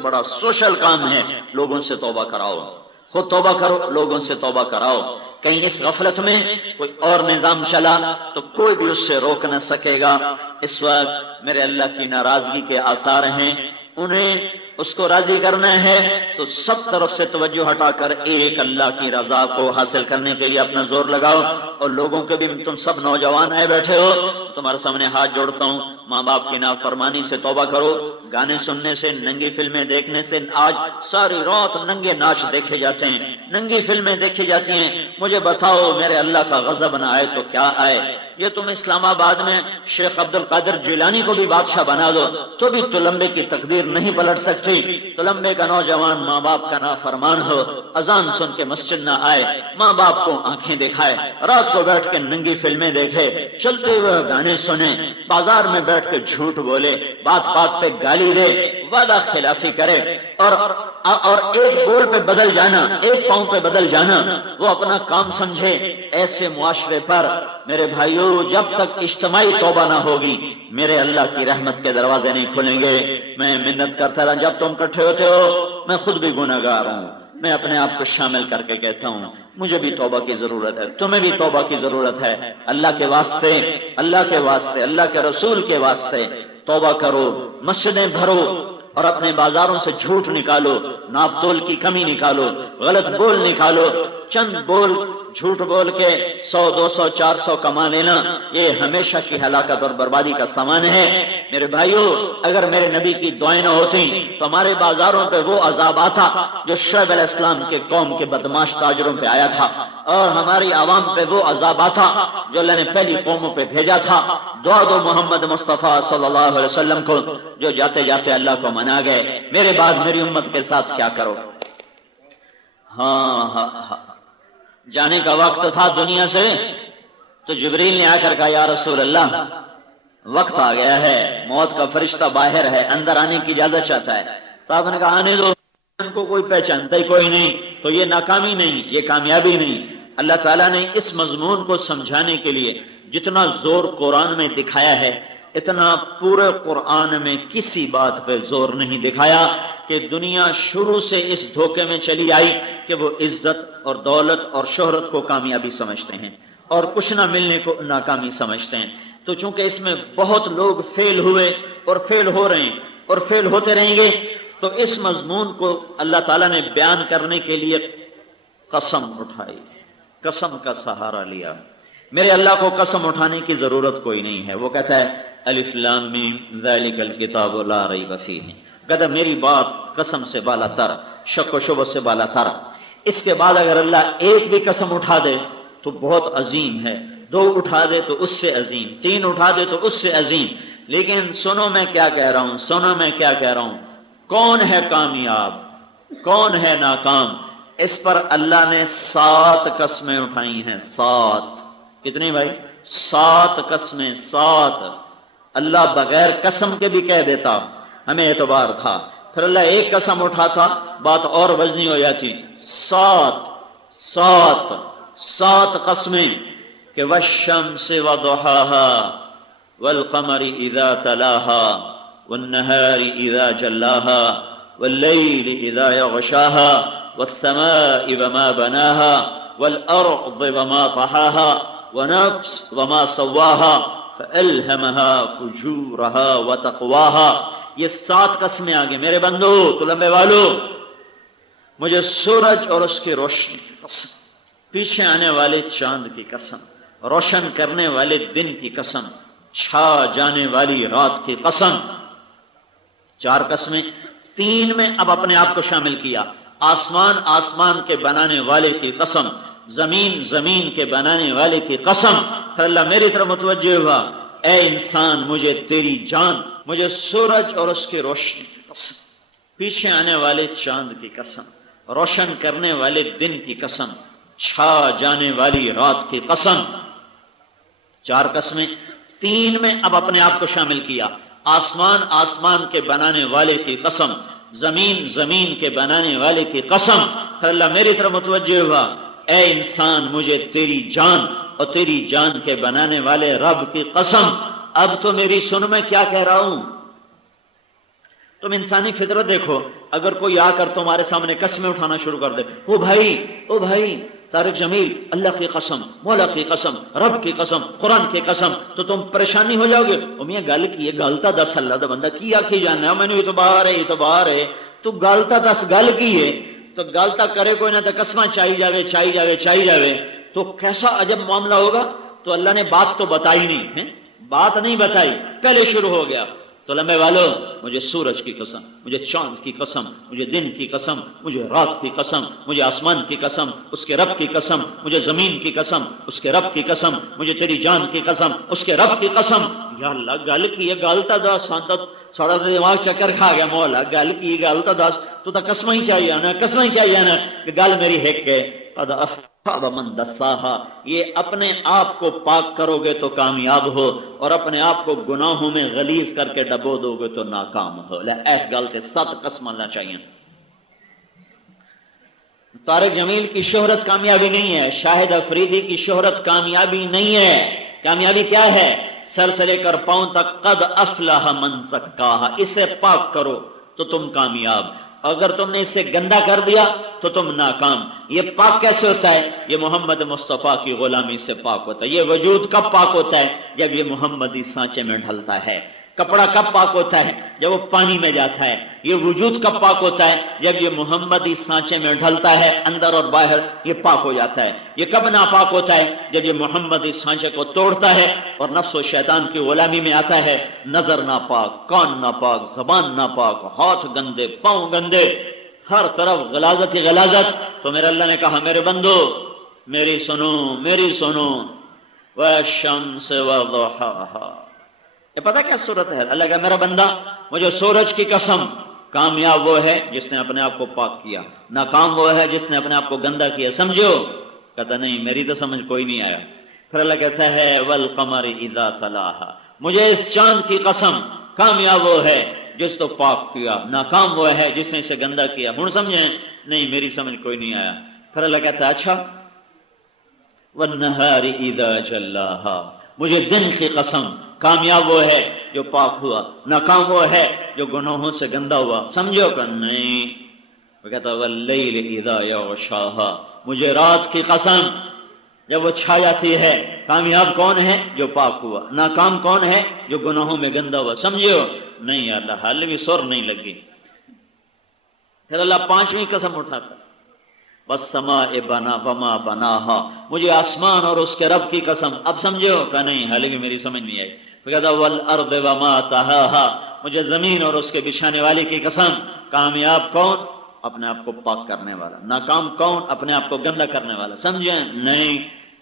بڑا سوشل کام ہے لوگوں سے توبہ کراؤ، خود توبہ کرو، لوگوں سے توبہ کراؤ۔ کہیں اس غفلت میں کوئی اور نظام چلا تو کوئی بھی اس سے روک نہ سکے گا۔ اس وقت میرے اللہ کی ناراضگی کے آثار ہیں، انہیں اس کو راضی کرنا ہے تو سب طرف سے توجہ ہٹا کر ایک اللہ کی رضا کو حاصل کرنے کے لیے اپنا زور لگاؤ۔ اور لوگوں کے بھی تم سب نوجوان آئے بیٹھے ہو، تمہارے سامنے ہاتھ جوڑتا ہوں، ماں باپ کی نافرمانی سے توبہ کرو، گانے سننے سے، ننگی فلمیں دیکھنے سے۔ آج ساری رات ننگے ناچ دیکھے جاتے ہیں، ننگی فلمیں دیکھی جاتی ہیں۔ مجھے بتاؤ میرے اللہ کا غضب نہ آئے تو کیا آئے؟ یہ تم اسلام آباد میں شیخ عبد القادر جیلانی کو بھی بادشاہ بنا دو تو بھی تلمبے کی تقدیر نہیں پلٹ سکتی۔ تلمبے کا نوجوان ماں باپ کا نافرمان ہو، اذان سن کے مسجد نہ آئے، ماں باپ کو آنکھیں دکھائے، رات کو بیٹھ کے ننگی فلمیں دیکھے، چلتے ہوئے گانے سنے، بازار میں بیٹھ کے جھوٹ بولے، بات پہ گالی دے، وعدہ خلافی کرے اور ایک گول پہ بدل جانا، ایک پاؤں پہ بدل جانا وہ اپنا کام سمجھے۔ ایسے معاشرے پر میرے بھائیوں جب تک اجتماعی توبہ نہ ہوگی میرے اللہ کی رحمت کے دروازے نہیں کھلیں گے۔ میں منت کرتا رہا، جب تم اکٹھے ہوتے ہو میں خود بھی گنہگار ہوں، میں اپنے آپ کو شامل کر کے کہتا ہوں مجھے بھی توبہ کی ضرورت ہے، تمہیں بھی توبہ کی ضرورت ہے۔ اللہ کے واسطے، اللہ کے رسول کے واسطے توبہ کرو، مسجدیں بھرو اور اپنے بازاروں سے جھوٹ نکالو، ناپ تول کی کمی نکالو، غلط بول نکالو۔ چند بول جھوٹ بول کے 100 200 400 کما لینا یہ ہمیشہ کی ہلاکت اور بربادی کا سامان ہے۔ میرے بھائیوں اگر میرے نبی کی دعائیں نہ ہوتی تو ہمارے بازاروں پہ وہ عذاب آتا جو شعیب علیہ السلام کے قوم کے بدماش تاجروں پہ آیا تھا، اور ہماری عوام پہ وہ عذاب آتا جو اللہ نے پہلی قوموں پہ بھیجا تھا۔ دعا دو محمد مصطفیٰ صلی اللہ علیہ وسلم کو جو جاتے جاتے اللہ کو منا گئے۔ میرے بعد میری امت کے ساتھ کیا کرو؟ ہاں جانے کا وقت تھا دنیا سے تو جبریل نے آ کر کہا یا رسول اللہ وقت آ گیا ہے، موت کا فرشتہ باہر ہے، اندر آنے کی اجازت چاہتا ہے۔ تو آپ نے کہا آنے دو، ان کو کوئی پہچانتا ہی کوئی نہیں، تو یہ ناکامی نہیں، یہ کامیابی نہیں۔ اللہ تعالیٰ نے اس مضمون کو سمجھانے کے لیے جتنا زور قرآن میں دکھایا ہے اتنا پورے قرآن میں کسی بات پہ زور نہیں دکھایا کہ دنیا شروع سے اس دھوکے میں چلی آئی کہ وہ عزت اور دولت اور شہرت کو کامیابی سمجھتے ہیں اور کچھ نہ ملنے کو ناکامی سمجھتے ہیں۔ تو چونکہ اس میں بہت لوگ فیل ہوئے اور فیل ہو رہے ہیں اور فیل ہوتے رہیں گے، تو اس مضمون کو اللہ تعالیٰ نے بیان کرنے کے لیے قسم اٹھائی، قسم کا سہارا لیا۔ میرے اللہ کو قسم اٹھانے کی ضرورت کوئی نہیں ہے، وہ کہتا ہے الف لام میم ذالک الکتاب لا ریب فیہ، کہتا میری بات قسم سے بالا تر، شک و شبہ سے بالا تر۔ اس کے بعد اگر اللہ ایک بھی قسم اٹھا دے تو بہت عظیم ہے، 2 اٹھا دے تو اس سے عظیم، 3 اٹھا دے تو اس سے عظیم۔ لیکن سنو میں کیا کہہ رہا ہوں، کون ہے کامیاب، کون ہے ناکام؟ اس پر اللہ نے 7 قسمیں اٹھائی ہیں، 7۔ کتنی بھائی؟ 7 قسمیں، 7۔ اللہ بغیر قسم کے بھی کہہ دیتا، ہمیں اعتبار تھا، پھر اللہ ایک قسم اٹھاتا بات اور وزنی ہو جاتی۔ 7 قسمیں کہ والشمس وضحاها والقمر اذا تلاها والنهار اذا جلاها والليل اذا يغشاها والسماء وما بناها والارض وما طحاها ونفس وما سواها فألهمها فجورها وتقواها۔ یہ 7 قسمیں آگے میرے بندو، طلبے والو، مجھے سورج اور اس کی روشنی کی قسم، پیچھے آنے والے چاند کی قسم، روشن کرنے والے دن کی قسم، چھا جانے والی رات کی قسم۔ 4 قسمیں، 3 میں اب اپنے آپ کو شامل کیا، آسمان کے بنانے والے کی قسم، زمین کے بنانے والے کی قسم. پھر اللہ میری طرف متوجہ ہوا، اے انسان مجھے تیری جان، مجھے سورج اور اس کی روشنی کی قسم، پیچھے آنے والے چاند کی قسم، روشن کرنے والے دن کی قسم، چھا جانے والی رات کی قسم. 4 قسمیں، 3 میں اب اپنے آپ کو شامل کیا. آسمان کے بنانے والے کی قسم، زمین کے بنانے والے کی قسم. پھر اللہ میری طرف متوجہ ہوا، اے انسان مجھے تیری جان اور تیری جان کے بنانے والے رب کی قسم. اب تو میری سن میں کیا کہہ رہا ہوں. تم انسانی فطرت دیکھو، اگر کوئی آ کر تمہارے سامنے قسمیں اٹھانا شروع کر دے، او بھائی طارق جمیل، اللہ کی قسم، مولا کی قسم، رب کی قسم، قرآن کی قسم، تو تم پریشانی ہو جاؤ گے. میاں گل کی ہے، گلتا 10 اللہ دا بندہ کی آخی جانا ہے، میں نے یہ تو باہر ہے تو گلتا 10 گل کی ہے تو گلتا کرے کوئی نہ تو قسمہ چاہی جاوے تو کیسا عجب معاملہ ہوگا. تو اللہ نے بات تو بتائی نہیں ہے، بات نہیں بتائی، پہلے شروع ہو گیا. تو لمبے والو، مجھے سورج کی قسم، مجھے چاند کی قسم، مجھے دن کی قسم، مجھے رات کی قسم، مجھے آسمان کی قسم، اس کے رب کی قسم، مجھے زمین کی قسم، اس کے رب کی قسم، مجھے تیری جان کی قسم، اس کے رب کی قسم. یا اللہ گل کی ہے، گالتا دا سانتا ساڑا دماغ چکر کھا گیا. مولا گل کی گالتا دس تو قسم ہی چاہیے نا کہ گل میری ہیک ہے. من دساہا، یہ اپنے آپ کو پاک کرو گے تو کامیاب ہو، اور اپنے آپ کو گناہوں میں غلیظ کر کے ڈبو دو گے تو ناکام ہو. ایس گل کے 7 قسم اللہ چاہیے. طارق جمیل کی شہرت کامیابی نہیں ہے، شاہد افریدی کی شہرت کامیابی نہیں ہے. کامیابی کیا ہے؟ سر سے لے کر پاؤں تک قد افلح من زکاہا، اسے پاک کرو تو تم کامیاب. اگر تم نے اسے گندا کر دیا تو تم ناکام. یہ پاک کیسے ہوتا ہے؟ یہ محمد مصطفیٰ کی غلامی سے پاک ہوتا ہے. یہ وجود کب پاک ہوتا ہے؟ جب یہ محمدی سانچے میں ڈھلتا ہے. کپڑا کب پاک ہوتا ہے؟ جب وہ پانی میں جاتا ہے. یہ وجود کب پاک ہوتا ہے؟ جب یہ محمدی سانچے میں ڈھلتا ہے، اندر اور باہر یہ پاک ہو جاتا ہے. یہ کب ناپاک ہوتا ہے؟ جب یہ محمدی سانچے کو توڑتا ہے اور نفس و شیطان کی غلامی میں آتا ہے. نظر ناپاک، کان ناپاک، زبان ناپاک، ہاتھ گندے، پاؤں گندے، ہر طرف غلاظت ہی غلاظت. تو میرے اللہ نے کہا میرے بندو میری سنو والشمس وضحاہا. یہ پتہ کیا صورت ہے؟ اللہ کا میرا بندہ مجھے سورج کی قسم، کامیاب وہ ہے جس نے اپنے آپ کو پاک کیا، ناکام وہ ہے جس نے اپنے آپ کو گندا کیا. سمجھو؟ کہتا نہیں میری تو سمجھ کوئی نہیں آیا. پھر اللہ کہتا ہے والقمر اذا تلاہا، مجھے اس چاند کی قسم، کامیاب وہ ہے جس تو پاک کیا، ناکام وہ ہے جس نے اسے گندا کیا. ہن سمجھیں؟ نہیں میری سمجھ کوئی نہیں آیا. پھر اللہ کہتا ہے اچھا والنہار اذا جلاہا، مجھے دن کی قسم، کامیاب وہ ہے جو پاک ہوا، ناکام وہ ہے جو گناہوں سے گندا ہوا. سمجھو کہ نہیں؟ وہ کہتا واللیل اذا یغشاہا، مجھے رات کی قسم، جب وہ چھا جاتی ہے. کامیاب کون ہے؟ جو پاک ہوا. ناکام کون ہے؟ جو گناہوں میں گندا ہوا. سمجھو؟ نہیں اللہ حال بھی سر نہیں لگی. پھر اللہ 5ویں قسم اٹھاتا والسماء بنا وما بناہا، مجھے آسمان اور اس کے رب کی قسم. اب سمجھو کہ نہیں حال بھی میری سمجھ نہیں آئی. کہتا والارض وما طحاہا، مجھے زمین اور اس کے بچھانے والی کی قسم. کامیاب کون؟ اپنے آپ کو پاک کرنے والا. ناکام کون؟ اپنے آپ کو گندا کرنے والا. سمجھیں؟ نہیں.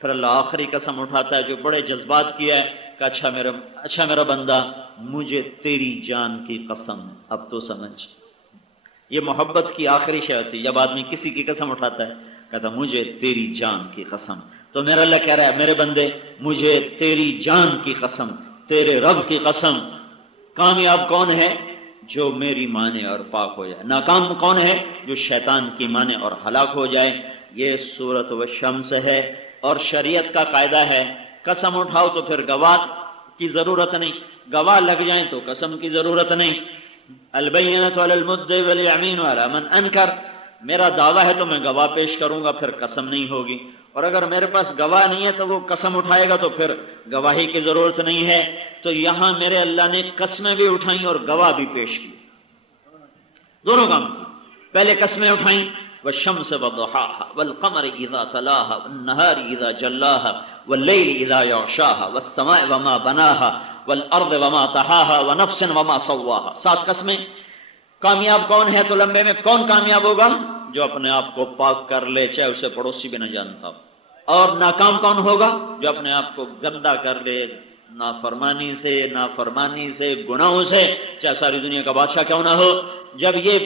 پھر اللہ آخری قسم اٹھاتا ہے جو بڑے جذبات کیا ہے کہ اچھا میرا بندہ مجھے تیری جان کی قسم. اب تو سمجھ، یہ محبت کی آخری شے ہوتی ہے جب آدمی کسی کی قسم اٹھاتا ہے، کہتا مجھے تیری جان کی قسم. تو میرا اللہ کہہ رہا ہے میرے بندے مجھے تیری جان کی قسم، تیرے رب کی قسم. کامیاب کون ہے؟ جو میری مانے اور پاک ہو جائے. ناکام کون ہے؟ جو شیطان کی مانے اور ہلاک ہو جائے. یہ سورۃ والشمس ہے. اور شریعت کا قاعدہ ہے قسم اٹھاؤ تو پھر گواہ کی ضرورت نہیں، گواہ لگ جائیں تو قسم کی ضرورت نہیں. البینۃ علی المدعی والیمین علی من انکر، میرا دعویٰ ہے تو میں گواہ پیش کروں گا، پھر قسم نہیں ہوگی. اور اگر میرے پاس گواہ نہیں ہے تو وہ قسم اٹھائے گا تو پھر گواہی کی ضرورت نہیں ہے. تو یہاں میرے اللہ نے قسمیں بھی اٹھائیں اور گواہ بھی پیش کی، دونوں کام کی. پہلے قسمیں اٹھائیں والشمس وضحاها والقمر اذا تلاها والنهار اذا جلاها والليل اذا يغشاها والسماء وما بناها والارض وما طحاها ونفس وما سواها. 7 قسمیں. کامیاب کون ہے؟ تو لمبے میں کون کامیاب ہوگا؟ جو اپنے آپ کو پاک کر لے چاہے اسے پڑوسی بھی نہ جانتا ہو. اور ناکام کون ہوگا؟ جو اپنے آپ کو گندا کر لے نافرمانی سے گناہوں سے، چاہے ساری دنیا کا بادشاہ کیوں نہ ہو۔ جب یہ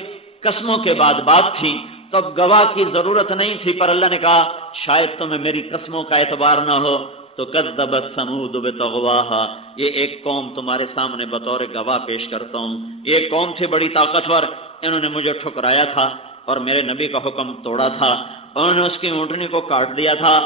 قسموں کے بعد بات تھی تو اب گواہ کی ضرورت نہیں تھی، پر اللہ نے کہا شاید تمہیں میری قسموں کا اعتبار نہ ہو تو کذبت ثمود بطغواہا، یہ ایک قوم تمہارے سامنے بطور گواہ پیش کرتا ہوں۔ یہ قوم تھی بڑی طاقتور، انہوں نے مجھے ٹھکرایا تھا اور میرے نبی کا حکم توڑا تھا، انہوں نے اس کی اونٹنی کو کاٹ دیا تھا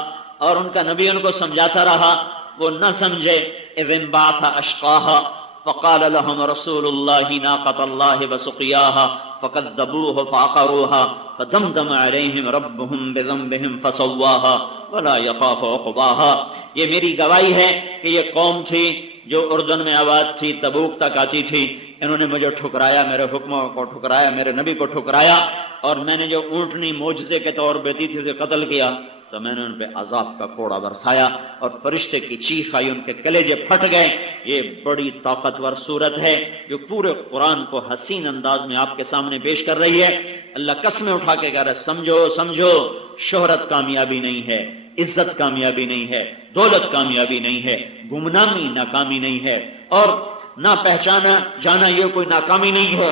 اور ان کا نبی ان کو سمجھاتا رہا، وہ نہ سمجھے۔ اذ انبعث اشقاها فقال لهم رسول الله ناقة الله وسقياها فكذبوه فعقروها فدمدم عليهم ربهم بذنبهم فسواها ولا يخاف عقباها۔ یہ میری گواہی ہے کہ یہ قوم تھی جو اردن میں آباد تھی، تبوک تک آتی تھی، انہوں نے مجھے ٹھکرایا، میرے حکموں کو ٹھکرایا، میرے نبی کو ٹھکرایا، اور میں نے جو اونٹنی معجزے کے طور پہ دی تھی اسے قتل کیا تو میں نے ان پہ عذاب کا کوڑا برسایا اور فرشتے کی چیخ آئی، ان کے کلیجے پھٹ گئے۔ یہ بڑی طاقتور صورت ہے جو پورے قرآن کو حسین انداز میں آپ کے سامنے پیش کر رہی ہے۔ اللہ قسمیں اٹھا کے کہہ رہا ہے سمجھو شہرت کامیابی نہیں ہے، عزت کامیابی نہیں ہے، دولت کامیابی نہیں ہے، گمنامی ناکامی نہیں ہے، اور نہ پہچانا جانا یہ کوئی ناکامی نہیں ہے۔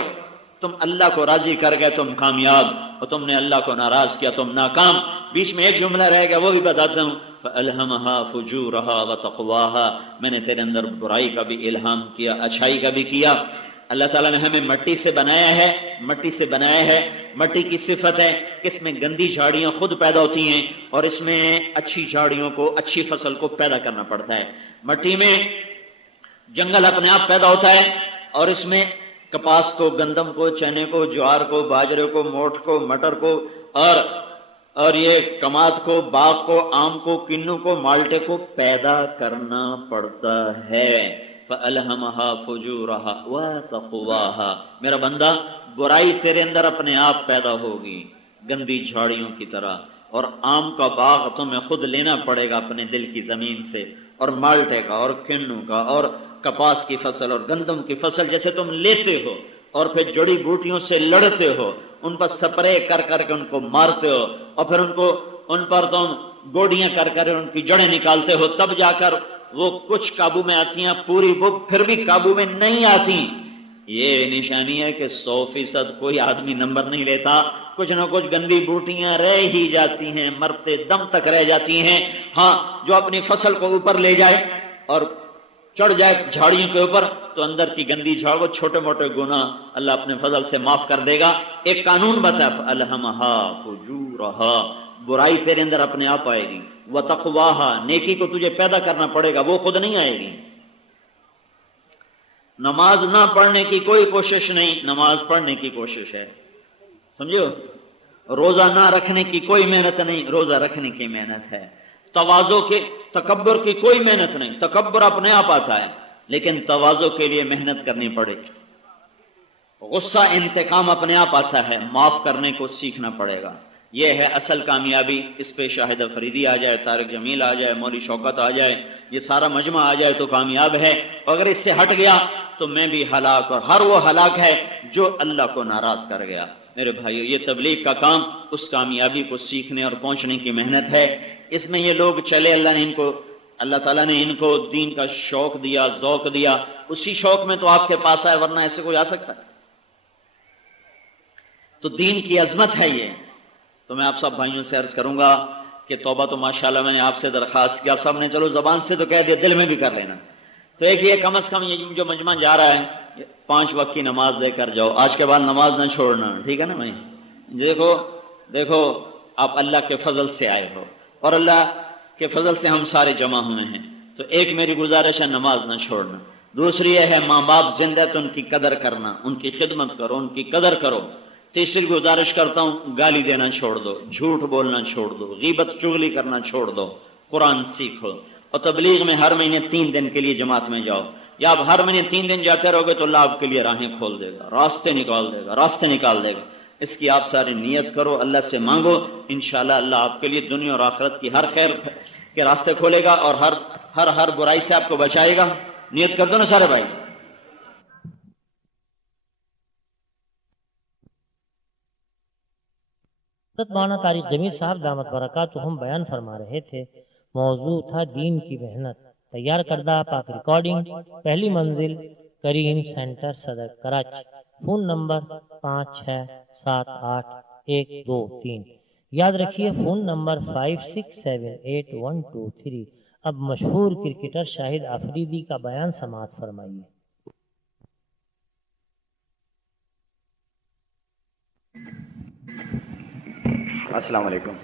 تم اللہ کو راضی کر گئے تم کامیاب، اور تم نے اللہ کو ناراض کیا تم ناکام۔ بیچ میں ایک جملہ رہ گیا وہ بھی بتاتا ہوں، فَأَلْهَمَهَا فُجُورَهَا وَتَقْوَاهَا، میں نے تیرے اندر برائی کا بھی الہام کیا، اچھائی کا بھی کیا۔ اللہ تعالیٰ نے ہمیں مٹی سے بنایا ہے، مٹی کی صفت ہے کہ اس میں گندی جھاڑیاں خود پیدا ہوتی ہیں اور اس میں اچھی جھاڑیوں کو، اچھی فصل کو پیدا کرنا پڑتا ہے۔ مٹی میں جنگل اپنے آپ پیدا ہوتا ہے اور اس میں کپاس کو، گندم کو، چنے کو، جوار کو، باجرے کو، موٹ کو، مٹر کو اور یہ کماد کو، باغ کو، آم کو، کنو کو، مالٹے کو پیدا کرنا پڑتا ہے۔ فَأَلْهَمَهَا فُجُورَهَا وَتَقْوَاهَا، میرا بندہ برائی تیرے اندر اپنے آپ پیدا ہوگی گندی جھاڑیوں کی طرح، اور آم کا باغ تمہیں خود لینا پڑے گا اپنے دل کی زمین سے، اور مالٹے کا اور کنو کا اور کپاس کی فصل اور گندم کی فصل جیسے تم لیتے ہو اور پھر جڑی بوٹیوں سے لڑتے ہو، ان پر سپرے کر کر کے ان کو مارتے ہو، اور پھر ان پر تم گوڑیاں کر کر ان کی جڑیں نکالتے ہو، تب جا کر وہ کچھ قابو میں آتی ہیں، پوری وہ پھر بھی قابو میں نہیں آتی۔ یہ نشانی ہے کہ 100% کوئی آدمی نمبر نہیں لیتا، کچھ نہ کچھ گندی بوٹیاں رہ ہی جاتی ہیں، مرتے دم تک رہ جاتی ہیں۔ ہاں، جو اپنی فصل کو اوپر لے جائے اور چڑھ جائے جھاڑیوں کے اوپر تو اندر کی گندی جھاڑ، وہ چھوٹے موٹے گناہ اللہ اپنے فضل سے معاف کر دے گا۔ ایک قانون بتا، فَأَلْهَمَهَا فُجُورَهَا، برائی تیرے اندر اپنے آپ آئے گی، وَتَقْوَاهَا، نیکی کو تجھے پیدا کرنا پڑے گا، وہ خود نہیں آئے گی۔ نماز نہ پڑھنے کی کوئی کوشش نہیں، نماز پڑھنے کی کوشش ہے، سمجھو۔ روزہ نہ رکھنے کی کوئی محنت نہیں، روزہ رکھنے کی محنت ہے۔ تواضع کے، تکبر کی کوئی محنت نہیں، تکبر اپنے آپ آتا ہے، لیکن تواضع کے لیے محنت کرنی پڑے گی۔ غصہ، انتقام اپنے آپ آتا ہے، معاف کرنے کو سیکھنا پڑے گا۔ یہ ہے اصل کامیابی۔ اس پہ شاہد فریدی آ جائے، طارق جمیل آ جائے، مولوی شوکت آ جائے، یہ سارا مجمع آ جائے تو کامیاب ہے، اگر اس سے ہٹ گیا تو میں بھی ہلاک، اور ہر وہ ہلاک ہے جو اللہ کو ناراض کر گیا۔ میرے بھائیو، یہ تبلیغ کا کام اس کامیابی کو سیکھنے اور پہنچنے کی محنت ہے۔ اس میں یہ لوگ چلے، اللہ تعالیٰ نے ان کو دین کا شوق دیا، ذوق دیا، اسی شوق میں تو آپ کے پاس آئے، ورنہ ایسے کوئی آ سکتا ہے؟ تو دین کی عظمت ہے یہ۔ تو میں آپ سب بھائیوں سے عرض کروں گا کہ توبہ تو ماشاءاللہ میں نے آپ سے درخواست کی، آپ سب نے چلو زبان سے تو کہہ دیا، دل میں بھی کر لینا۔ تو ایک یہ کم از کم یہ جو مجمع جا رہا ہے 5 وقت کی نماز دے کر جاؤ، آج کے بعد نماز نہ چھوڑنا، ٹھیک ہے نا بھائی؟ دیکھو آپ اللہ کے فضل سے آئے ہو اور اللہ کے فضل سے ہم سارے جمع ہوئے ہیں، تو ایک میری گزارش ہے نماز نہ چھوڑنا۔ دوسری یہ ہے ماں باپ زندہ تو ان کی قدر کرنا، ان کی خدمت کرو، ان کی قدر کرو۔ تیسری گزارش کرتا ہوں گالی دینا چھوڑ دو، جھوٹ بولنا چھوڑ دو، غیبت چغلی کرنا چھوڑ دو، قرآن سیکھو، اور تبلیغ میں ہر مہینے 3 دن کے لیے جماعت میں جاؤ، یا آپ ہر مہینے 3 دن جاتے رہو گے تو اللہ آپ کے لیے راہیں کھول دے گا، راستے نکال دے گا۔ اس کی آپ ساری نیت کرو، اللہ سے مانگو، انشاءاللہ اللہ آپ کے لیے دنیا اور آخرت کی ہر خیر کے راستے کھولے گا اور ہر برائی سے آپ کو بچائے گا۔ نیت کر دو نا سارے بھائی۔ حضرت مولانا طارق جمیل صاحب دامت برکاتہم بیان فرما رہے تھے، موضوع تھا دین کی محنت۔ تیار کردہ پاک ریکارڈنگ، پہلی منزل کریم سینٹر صدر کراچی، فون نمبر 56788123۔ یاد رکھیے فون نمبر 56788123۔ اب مشہور کرکٹر شاہد آفریدی کا بیان سماعت فرمائیے۔ السلام علیکم۔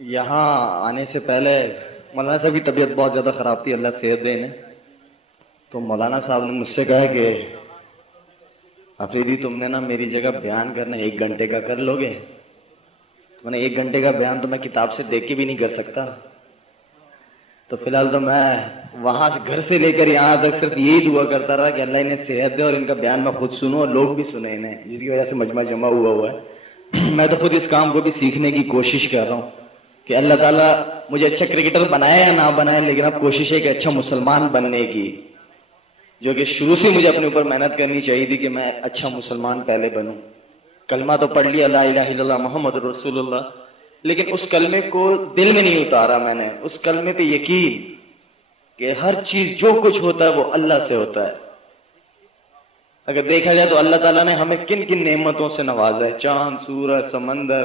یہاں آنے سے پہلے مولانا صاحب کی طبیعت بہت زیادہ خراب تھی، اللہ صحت دے انہیں، تو مولانا صاحب نے مجھ سے کہا کہ آفریدی تم نے نا میری جگہ بیان کرنا 1 گھنٹے کا کر لو گے؟ تو میں نے 1 گھنٹے کا بیان تو میں کتاب سے دیکھ کے بھی نہیں کر سکتا، تو فی الحال تو میں وہاں سے گھر سے لے کر یہاں تک صرف یہی دعا کرتا رہا کہ اللہ انہیں صحت دے اور ان کا بیان میں خود سنوں اور لوگ بھی سنیں انہیں، جس کی وجہ سے مجمع جمع ہوا ہے۔ میں تو خود اس کام کو بھی سیکھنے کی کوشش کر رہا ہوں کہ اللہ تعالیٰ مجھے اچھا کرکٹر بنائے یا نہ بنائے، لیکن اب کوشش ہے کہ اچھا مسلمان بننے کی، جو کہ شروع سے مجھے اپنے اوپر محنت کرنی چاہیے تھی کہ میں اچھا مسلمان پہلے بنوں۔ کلمہ تو پڑھ لیا لا الہ الا اللہ محمد رسول اللہ، لیکن اس کلمے کو دل میں نہیں اتارا میں نے، اس کلمے پہ یقین کہ ہر چیز جو کچھ ہوتا ہے وہ اللہ سے ہوتا ہے۔ اگر دیکھا جائے تو اللہ تعالیٰ نے ہمیں کن کن نعمتوں سے نوازا ہے، چاند، سورج، سمندر،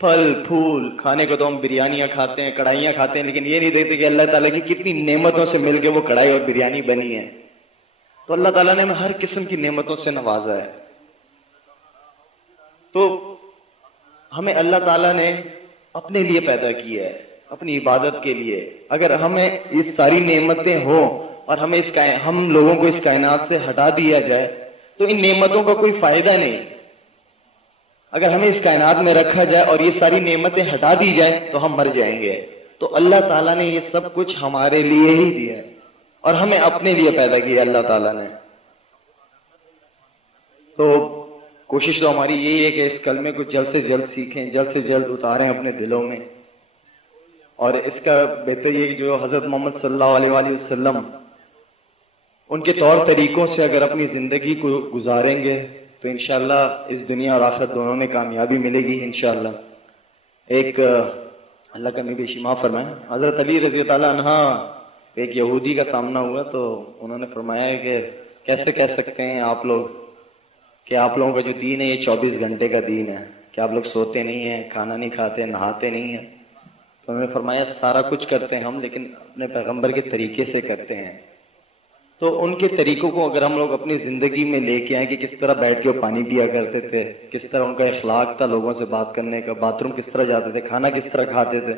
پھل پھول، کھانے کو تو ہم بریانیاں کھاتے ہیں، کڑھائیاں کھاتے ہیں، لیکن یہ نہیں دیکھتے کہ اللہ تعالیٰ کی کتنی نعمتوں سے مل کے وہ کڑھائی اور بریانی بنی ہے۔ تو اللہ تعالیٰ نے ہمیں ہر قسم کی نعمتوں سے نوازا ہے۔ تو ہمیں اللہ تعالیٰ نے اپنے لیے پیدا کیا ہے، اپنی عبادت کے لیے۔ اگر ہمیں یہ ساری نعمتیں ہوں اور ہمیں ہم لوگوں کو اس کائنات سے ہٹا دیا جائے تو ان نعمتوں کا کوئی فائدہ نہیں۔ اگر ہمیں اس کائنات میں رکھا جائے اور یہ ساری نعمتیں ہٹا دی جائیں تو ہم مر جائیں گے۔ تو اللہ تعالیٰ نے یہ سب کچھ ہمارے لیے ہی دیا ہے اور ہمیں اپنے لیے پیدا کیا اللہ تعالیٰ نے۔ تو کوشش تو ہماری یہی ہے کہ اس کلمے کو جلد سے جلد سیکھیں، جلد سے جلد اتاریں اپنے دلوں میں، اور اس کا بہتر یہ کہ جو حضرت محمد صلی اللہ علیہ وآلہ وسلم ان کے طور طریقوں سے اگر اپنی زندگی کو گزاریں گے تو انشاءاللہ اس دنیا اور آخرت دونوں میں کامیابی ملے گی انشاءاللہ۔ ایک اللہ کا نبی شما فرمائے، حضرت علی رضی اللہ عنہ ایک یہودی کا سامنا ہوا تو انہوں نے فرمایا کہ کیسے کہہ سکتے ہیں آپ لوگ کہ آپ لوگوں کا جو دین ہے یہ 24 گھنٹے کا دین ہے، کہ آپ لوگ سوتے نہیں ہیں، کھانا نہیں کھاتے، نہاتے نہیں ہیں؟ تو انہوں نے فرمایا سارا کچھ کرتے ہیں ہم، لیکن اپنے پیغمبر کے طریقے سے کرتے ہیں۔ تو ان کے طریقوں کو اگر ہم لوگ اپنی زندگی میں لے کے آئیں کہ کس طرح بیٹھ کے وہ پانی پیا کرتے تھے، کس طرح ان کا اخلاق تھا لوگوں سے بات کرنے کا، باتھ روم کس طرح جاتے تھے، کھانا کس طرح کھاتے تھے،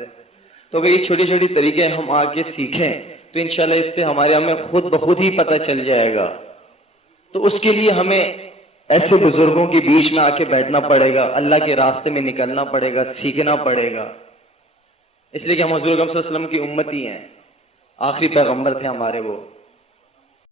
تو اگر یہ چھوٹی چھوٹی طریقے ہم آ کے سیکھیں تو انشاءاللہ اس سے ہمیں خود بخود ہی پتہ چل جائے گا۔ تو اس کے لیے ہمیں ایسے بزرگوں کے بیچ میں آ کے بیٹھنا پڑے گا، اللہ کے راستے میں نکلنا پڑے گا، سیکھنا پڑے گا، اس لیے کہ ہم حضور اکرم صلی اللہ علیہ وسلم کی امتی ہیں، آخری پیغمبر تھے ہمارے وہ۔